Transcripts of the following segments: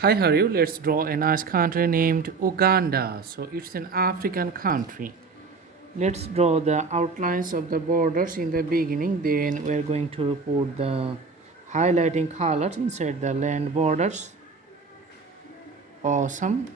Hi Harry, let's draw a nice country named Uganda. So it's an African country. Let's draw the outlines of the borders in the beginning. Then we're going to put the highlighting colors inside the land borders. Awesome.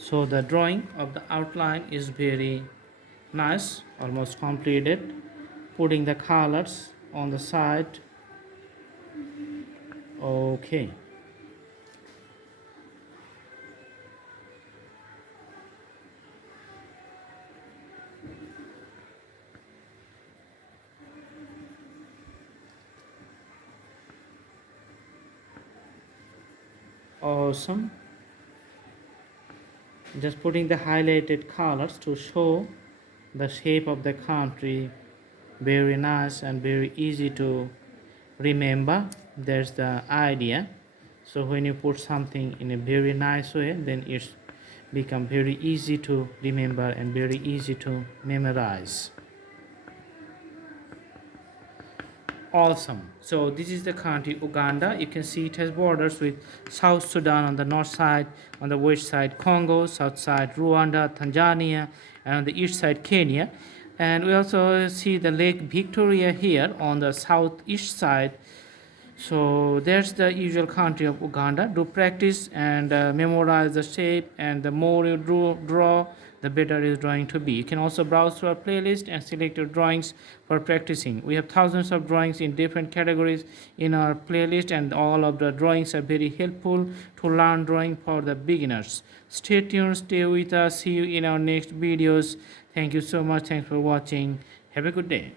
So the drawing of the outline is very nice, almost completed. Putting the colors on the side. Okay. Awesome. Just putting the highlighted colors to show the shape of the country. Very nice and very easy to remember. That's the idea. So when you put something in a very nice way, then it's become very easy to remember and very easy to memorize. Awesome. So this is the country Uganda. You can see it has borders with South Sudan on the north side, on the west side Congo, south side Rwanda, Tanzania, and on the east side Kenya. And we also see the Lake Victoria here on the southeast side. So that's the usual country of Uganda. Do practice and memorize the shape, and the more you draw, the better is drawing to be. You can also browse through our playlist and select your drawings for practicing. We have thousands of drawings in different categories in our playlist, and all of the drawings are very helpful to learn drawing for the beginners. Stay tuned, stay with us. See you in our next videos. Thank you so much. Thanks for watching. Have a good day.